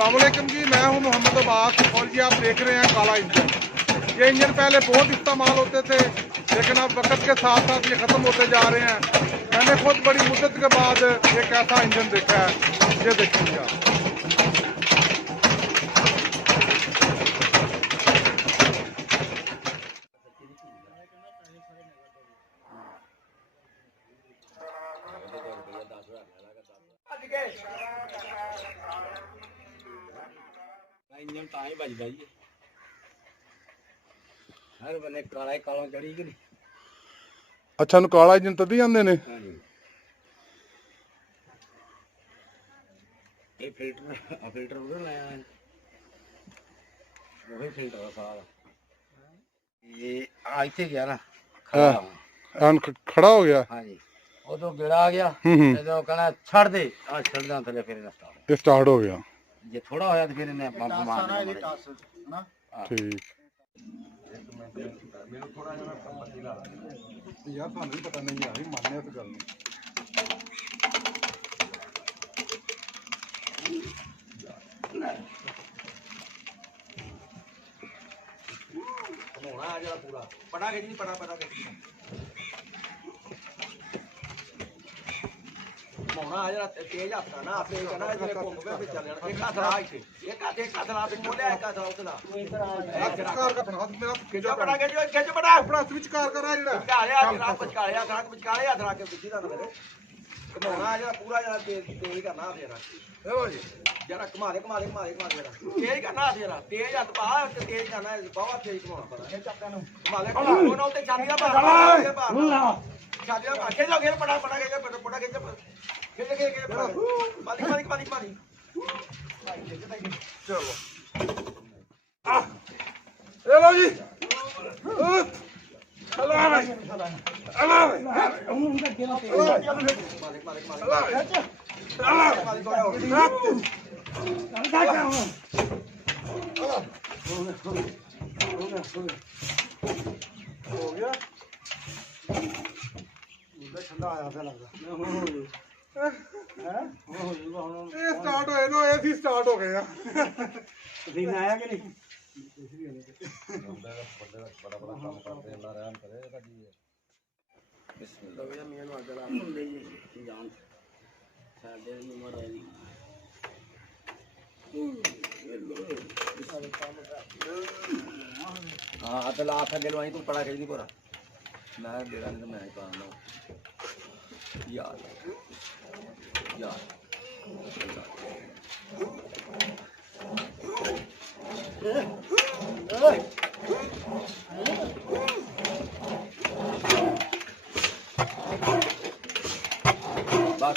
अस्सलामुअलैकुम जी, मैं हूं मोहम्मद अब्बास और ये आप देख रहे हैं काला इंजन। ये इंजन पहले बहुत इस्तेमाल होते थे, लेकिन अब वक्त के साथ साथ ये ख़त्म होते जा रहे हैं। मैंने खुद बड़ी मुद्दत के बाद एक ऐसा इंजन देखा है, ये देखिए आप। इंजन ਤਾਂ ਹੀ ਵੱਜਦਾ ਜੀ ਹਰ ਬੰਨੇ ਕਾਲਾ ਹੀ ਕਾਲੋਂ ਚੜੀ ਕਿ ਨਹੀਂ। ਅੱਛਾ, ਨੂੰ ਕਾਲਾ ਇੰਜਨ ਤਦ ਹੀ ਜਾਂਦੇ ਨੇ। ਹਾਂਜੀ ਇਹ ਫਿਲਟਰ ਉਹਦਾ ਲਾਇਆ ਹੈ, ਉਹ ਫਿਲਟਰ ਦਾ ਸਾਰਾ ਇਹ ਆ ਇੱਥੇ ਗਿਆ ਨਾ ਹਾਂ, ਖੜਾ ਹੋ ਗਿਆ। ਹਾਂਜੀ ਉਦੋਂ ਗੇੜਾ ਆ ਗਿਆ, ਜਦੋਂ ਕਹਿੰਦਾ ਛੱਡ ਦੇ ਆ ਛੱਡਦਾ ਥੱਲੇ ਫਿਰ ਇਹਦਾ ਸਟਾਰਟ ਹੋ ਗਿਆ। ਜੇ ਥੋੜਾ ਹੋਇਆ ਤੇ ਫਿਰ ਇਹਨੇ ਪੰਪ ਮਾਰਨਾ ਹਨਾ। ਠੀਕ ਮੈਨੂੰ ਥੋੜਾ ਜਿਹਾ ਕੰਮ ਪੱਤੀ ਲਾ ਯਾਰ, ਤੁਹਾਨੂੰ ਵੀ ਪਤਾ ਨਹੀਂ ਯਾਰ, ਮੰਨਿਆ ਇਸ ਗੱਲ ਨੂੰ। ਘਮਾਉਣਾ ਆ ਜਾ ਪੂਰਾ ਪੜਾ ਕੇ ਜੀ ਪੜਾ ਕੇ ਘਮਾਉਣਾ ਆ ਜਾ ਤੇਜ਼ ਹੱਥ ਕਰਨਾ ਆਪੇ ਕਰਨਾ ਜਿਹੜੇ ਘੁੰਮ ਕੇ ਫਿਰ ਚੱਲ ਜਾਣਾ। ਇੱਕ ਹੱਥ ਲਾ ਇੱਥੇ ਇੱਕ ਹੱਥ ਲਾ ਤੇ ਮੋੜਿਆ ਇੱਕ ਹੱਥ ਲਾ ਉੱਤੇ ਲਾ ਕਾਰ ਦਾ ਬਣਾ ਮੇਰਾ ਖਿੱਚ ਬੜਾ ਕੇ ਜੋ ਖਿੱਚ ਬੜਾ ਆਪਣਾ ਹੱਥ ਵਿੱਚ ਕਾਰ ਕਰ ਜਿਹੜਾ ਵਿਚਾਲਿਆ ਜਰਾ ਵਿਚਾਲੇ ਹੱਥ ਲਾ ਕੇ ਵਿੱਚੀ ਦਾ ਮੇਰੇ ਘਮਾਉਣਾ ਆ ਜਾ ਪੂਰਾ ਜਰਾ ਤੇਜ਼ ਕਰਨਾ ਫੇਰ ਇਹੋ ਜੀ ਜਰਾ ਘਮਾ ਦੇ ਜਰਾ ਤੇਜ਼ ਕਰਨਾ ਫੇਰ ਤੇਜ਼ ਹੱਥ ਪਾ ਤੇ ਤੇਜ਼ ਕਰਨਾ ਬਹੁਤ ਤੇਜ਼ ਘਮਾਉਣਾ ਪੜਾ ਇਹ ਚੱਕਾਂ ਨੂੰ ਘਮਾ ਲੈ ਉਹਨਾਂ ਉੱਤੇ ਚਾਬੀ ਦਾ ਭਾਰ ਚਾਬੀ ਦਾ ਭਾਰ ਖੇਜੋ ਘੇਰ ਪੜਾ ਖੇਜ ਪਾਣੀ ਚਲੋ ਇਹ ਲੋ ਜੀ ਹੋ ਗਿਆ ਠੰਡਾ ਆਇਆ ਪਿਆ ਲੱਗਦਾ। ਇਹ ਸਟਾਰਟ ਹੋਏ ਨਾ, ਇਹ ਸੀ ਸਟਾਰਟ ਹੋ ਗਏ ਆ। ਪਸੀਨਾ ਆਇਆ ਕਿ ਨਹੀਂ? ਬੜਾ ਕੰਮ ਕਰਦੇ ਅੱਲਾ ਰਹਿਮ ਕਰੇ ਸਾਡੀ। ਬਿਸਮਿਲ੍ਲਾਹ ਮੀਆਂ ਨੂੰ ਅੱਗ ਲਾ ਹੁੰਦੇ ਜੀ ਜਾਨ ਸਾਡੇ ਉਮਰ ਹੈ ਜੀ। ਹਾਂ ਤੇ ਲਾ ਥੱਲੇ ਲਵਾਈ ਤੂੰ ਪੜਾ ਕੇ ਨਹੀਂ ਪੂਰਾ ਮੈਂ ਦੇਣਾ ਨਹੀਂ ਮੈਂ ਪਾਣਾ ਯਾਰ bak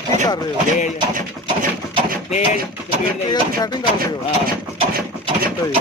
ਕੀ ਕਰ ਰਹੇ ਹੋ? ਤੇਜ਼ ਸਪੀਡ ਦੇ ਸੈਟਿੰਗ ਕਰ ਰਹੇ ਹੋ? ਹਾਂ ਸਹੀ।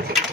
हाँ